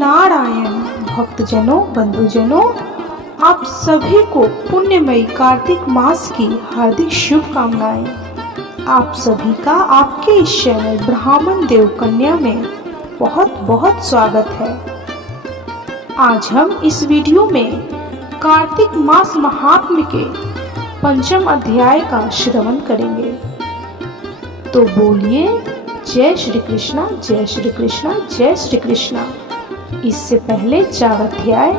नारायण। भक्तजनों, बंधुजनों, आप सभी को पुण्यमयी कार्तिक मास की हार्दिक शुभकामनाएं। आप सभी का आपके इस चैनल ब्राह्मण देव कन्या में बहुत बहुत स्वागत है। आज हम इस वीडियो में कार्तिक मास महात्म्य के 5वें अध्याय का श्रवण करेंगे। तो बोलिए जय श्री कृष्णा, जय श्री कृष्णा, जय श्री कृष्णा। इससे पहले 4 अध्याय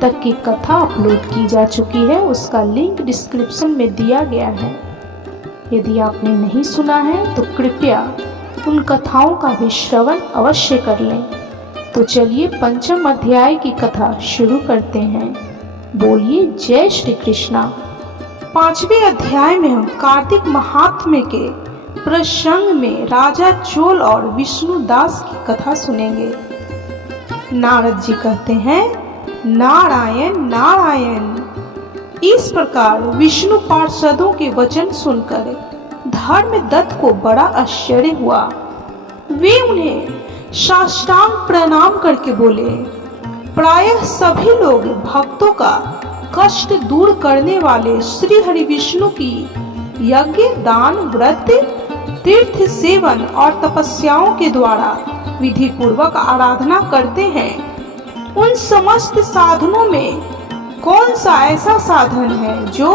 तक की कथा अपलोड की जा चुकी है, उसका लिंक डिस्क्रिप्शन में दिया गया है। यदि आपने नहीं सुना है तो कृपया उन कथाओं का भी श्रवण अवश्य कर लें। तो चलिए 5वें अध्याय की कथा शुरू करते हैं। बोलिए जय श्री कृष्णा। 5वें अध्याय में हम कार्तिक महात्म्य के प्रसंग में राजा चोल और विष्णुदास की कथा सुनेंगे। नारद जी कहते हैं, नारायण नारायण। इस प्रकार विष्णु पार्षदों के वचन सुनकर धर्मदत्त को बड़ा आश्चर्य हुआ। वे उन्हें साष्टांग प्रणाम करके बोले, प्रायः सभी लोग भक्तों का कष्ट दूर करने वाले श्री हरि विष्णु की यज्ञ, दान, व्रत, तीर्थ सेवन और तपस्याओं के द्वारा विधि पूर्वक आराधना करते हैं। उन समस्त साधनों में कौन सा ऐसा साधन है जो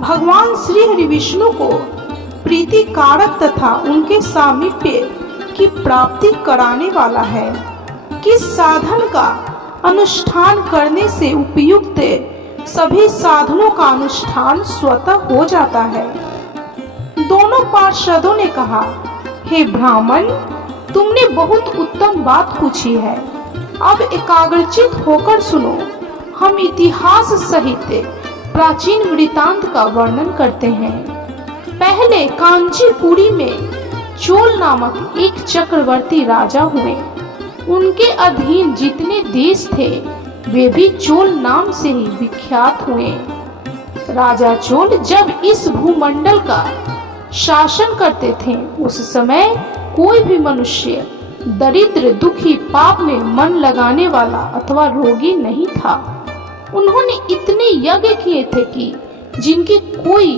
भगवान श्री हरि विष्णु को प्रीति कारक तथा उनके सामीप्य की प्राप्ति कराने वाला है? किस साधन का अनुष्ठान करने से उपयुक्त सभी साधनों का अनुष्ठान स्वतः हो जाता है? दोनों पार्षदों ने कहा, हे ब्राह्मण, तुमने बहुत उत्तम बात पूछी है। अब एकाग्रचित होकर सुनो। हम इतिहास सहित प्राचीन वृत्तांत का वर्णन करते हैं। पहले कांचीपुरी में चोल नामक एक चक्रवर्ती राजा हुए। उनके अधीन जितने देश थे वे भी चोल नाम से ही विख्यात हुए। राजा चोल जब इस भूमंडल का शासन करते थे उस समय कोई भी मनुष्य दरिद्र, दुखी, पाप में मन लगाने वाला अथवा रोगी नहीं था। उन्होंने इतने यज्ञ किए थे कि जिनकी कोई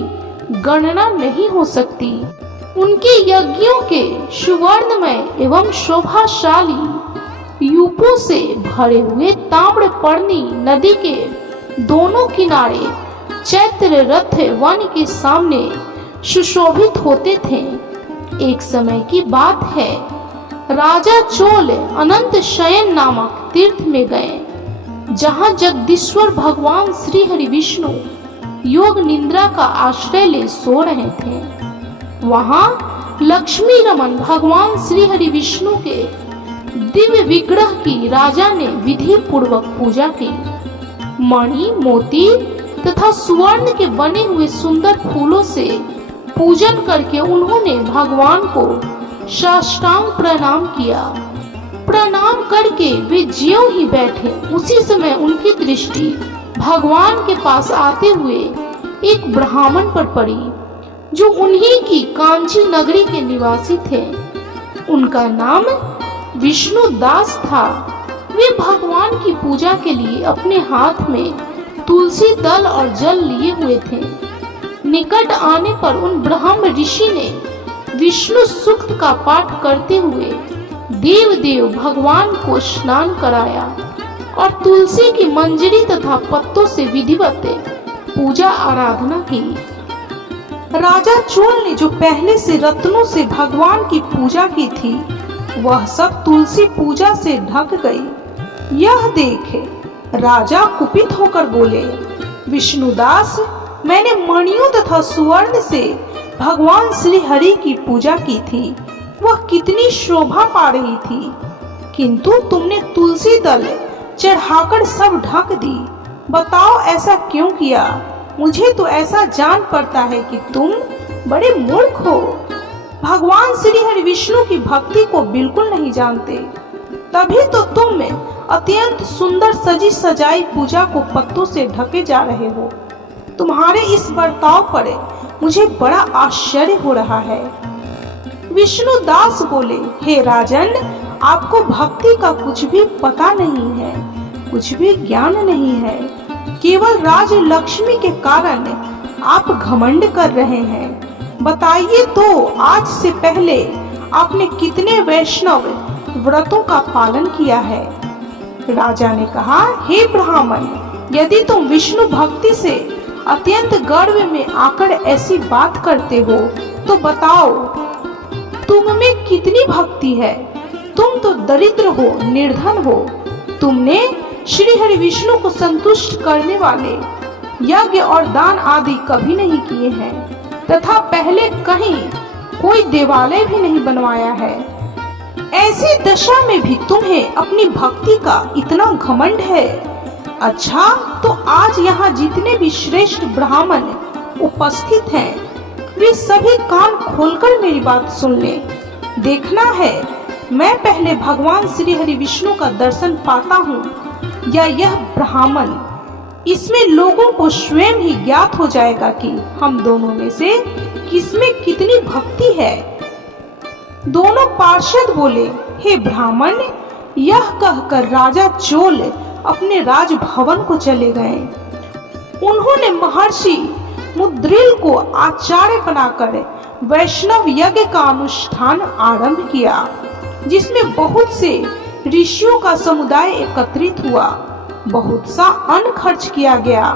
गणना नहीं हो सकती। उनके यज्ञों के सुवर्णमय एवं शोभाशाली यूपों से भरे हुए ताम्रपर्णी नदी के दोनों किनारे चैत्र रथ वन के सामने सुशोभित होते थे। एक समय की बात है, राजा चोल अनंत शयन नामक तीर्थ में गए, जहां जगदीश्वर भगवान श्री हरि विष्णु योग निद्रा का आश्रय ले सो रहे थे। वहां लक्ष्मी रमन भगवान श्री हरि विष्णु के दिव्य विग्रह की राजा ने विधि पूर्वक पूजा की। मणि, मोती तथा सुवर्ण के बने हुए सुंदर फूलों से पूजन करके उन्होंने भगवान को साष्टांग प्रणाम किया। प्रणाम करके वे ज्यों ही बैठे उसी समय उनकी दृष्टि भगवान के पास आते हुए एक ब्राह्मण पर पड़ी जो उन्हीं की कांची नगरी के निवासी थे। उनका नाम विष्णुदास था। वे भगवान की पूजा के लिए अपने हाथ में तुलसी दल और जल लिए हुए थे। निकट आने पर उन ब्रह्म ऋषि ने विष्णु सूक्त का पाठ करते हुए देव देव भगवान को स्नान कराया और तुलसी की मंजरी तथा पत्तों से विधिवत पूजा आराधना की। राजा चोल ने जो पहले से रत्नों से भगवान की पूजा की थी वह सब तुलसी पूजा से ढक गई। यह देखे राजा कुपित होकर बोले, विष्णुदास, मैंने मणियों तथा सुवर्ण से भगवान श्री हरि की पूजा की थी, वह कितनी शोभा पा रही थी, किंतु तुमने तुलसी दल चढ़ाकर सब ढक दी। बताओ ऐसा क्यों किया? मुझे तो ऐसा जान पड़ता है कि तुम बड़े मूर्ख हो, भगवान श्री हरि विष्णु की भक्ति को बिल्कुल नहीं जानते। तभी तो तुम अत्यंत सुंदर सजी सजाई पूजा को पत्तों से ढके जा रहे हो। तुम्हारे इस बर्ताव पर मुझे बड़ा आश्चर्य हो रहा है। विष्णुदास बोले, हे राजन, आपको भक्ति का कुछ भी पता नहीं है, कुछ भी ज्ञान नहीं है। केवल राज लक्ष्मी के कारण आप घमंड कर रहे हैं। बताइए तो आज से पहले आपने कितने वैष्णव व्रतों का पालन किया है? राजा ने कहा, हे ब्राह्मण, यदि तुम विष्णु भक्ति से अत्यंत गर्व में आकर ऐसी बात करते हो तो बताओ तुम में कितनी भक्ति है? तुम तो दरिद्र हो, निर्धन हो। तुमने श्री हरि विष्णु को संतुष्ट करने वाले यज्ञ और दान आदि कभी नहीं किए हैं तथा पहले कहीं कोई देवालय भी नहीं बनवाया है। ऐसी दशा में भी तुम्हें अपनी भक्ति का इतना घमंड है। अच्छा, तो आज यहाँ जितने भी श्रेष्ठ ब्राह्मण उपस्थित हैं वे सभी कान खोलकर मेरी बात सुन ले। देखना है मैं पहले भगवान श्री हरि विष्णु का दर्शन पाता हूँ या यह ब्राह्मण। इसमें लोगों को स्वयं ही ज्ञात हो जाएगा कि हम दोनों में से किसमें कितनी भक्ति है। दोनों पार्षद बोले, हे ब्राह्मण। यह कहकर राजा चोल अपने राजभवन को चले गए। उन्होंने महर्षि मुद्रिल को आचार्य बनाकर वैष्णव यज्ञ का अनुष्ठान आरंभ किया, जिसमें बहुत से ऋषियों का समुदाय एकत्रित हुआ। बहुत सा अन्न खर्च किया गया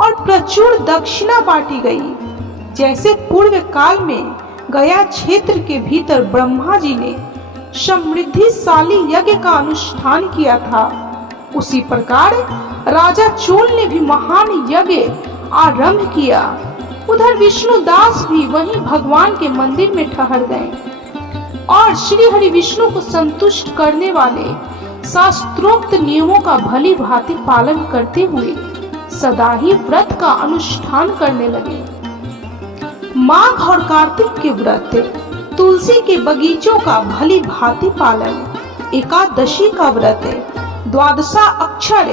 और प्रचुर दक्षिणा बांटी गई। जैसे पूर्व काल में गया क्षेत्र के भीतर ब्रह्मा जी ने समृद्धिशाली यज्ञ का अनुष्ठान किया था, उसी प्रकार राजा चोल ने भी महान यज्ञ आरंभ किया। उधर विष्णुदास भी वहीं भगवान के मंदिर में ठहर गए और श्री हरि विष्णु को संतुष्ट करने वाले शास्त्रोक्त नियमों का भली भांति पालन करते हुए सदा ही व्रत का अनुष्ठान करने लगे। माघ और कार्तिक के व्रत, तुलसी के बगीचों का भली भांति पालन, एकादशी का व्रत, द्वादशा अक्षर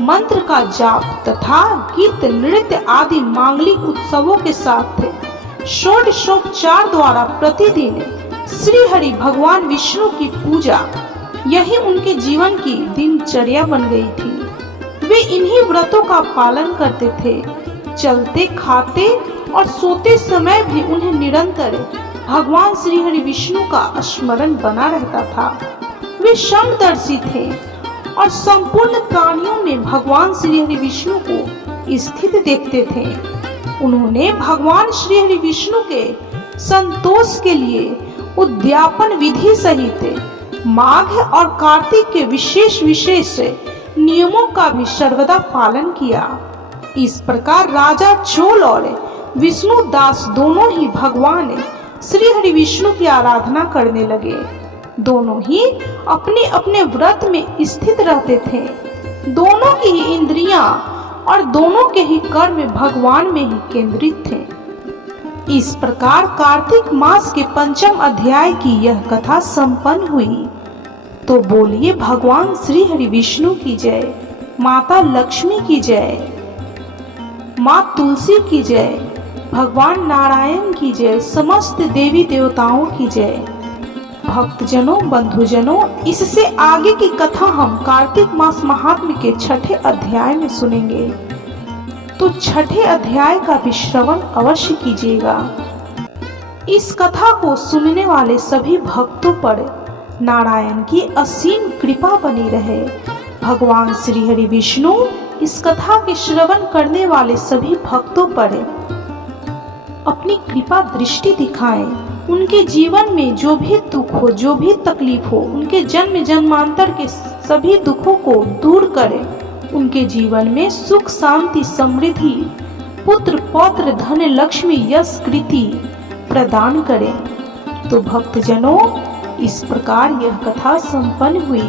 मंत्र का जाप तथा गीत नृत्य आदि मांगलिक उत्सवों के साथ षोडशोपचार द्वारा प्रतिदिन श्री हरि भगवान विष्णु की पूजा, यही उनके जीवन की दिनचर्या बन गई थी। वे इन्हीं व्रतों का पालन करते थे। चलते, खाते और सोते समय भी उन्हें निरंतर भगवान श्री हरि विष्णु का स्मरण बना रहता था। वे समदर्शी थे और संपूर्ण प्राणियों में भगवान श्री हरि विष्णु को स्थित देखते थे। उन्होंने भगवान श्री हरि विष्णु के संतोष के लिए उद्यापन विधि सहित माघ और कार्तिक के विशेष नियमों का भी सर्वदा पालन किया। इस प्रकार राजा चोल और विष्णुदास दोनों ही भगवान श्री हरि विष्णु की आराधना करने लगे। दोनों ही अपने अपने व्रत में स्थित रहते थे। दोनों की ही इंद्रियां और दोनों के ही कर्म भगवान में ही केंद्रित थे। इस प्रकार कार्तिक मास के 5वें अध्याय की यह कथा संपन्न हुई। तो बोलिए भगवान श्री हरि विष्णु की जय, माता लक्ष्मी की जय, माँ तुलसी की जय, भगवान नारायण की जय, समस्त देवी देवताओं की जय। भक्तजनों, बंधुजनों, इससे आगे की कथा हम कार्तिक मास महात्म्य के 6ठे अध्याय में सुनेंगे, तो 6ठे अध्याय का भी श्रवण अवश्य कीजिएगा। इस कथा को सुनने वाले सभी भक्तों पर नारायण की असीम कृपा बनी रहे। भगवान श्री हरि विष्णु इस कथा के श्रवण करने वाले सभी भक्तों पर अपनी कृपा दृष्टि दिखाएं। उनके जीवन में जो भी दुख हो, जो भी तकलीफ हो, उनके जन्म जन्मांतर के सभी दुखों को दूर करें। उनके जीवन में सुख, शांति, समृद्धि, पुत्र, पौत्र, धन, लक्ष्मी, यश, कृति प्रदान करें। तो भक्तजनों, इस प्रकार यह कथा संपन्न हुई।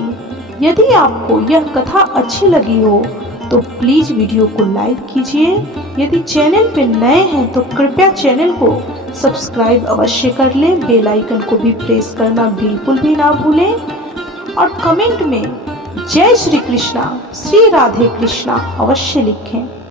यदि आपको यह कथा अच्छी लगी हो तो प्लीज वीडियो को लाइक कीजिए। यदि चैनल पे नए हैं तो कृपया चैनल को सब्सक्राइब अवश्य कर लें। बेल आइकन को भी प्रेस करना बिल्कुल भी ना भूलें और कमेंट में जय श्री कृष्णा, श्री राधे कृष्णा अवश्य लिखें।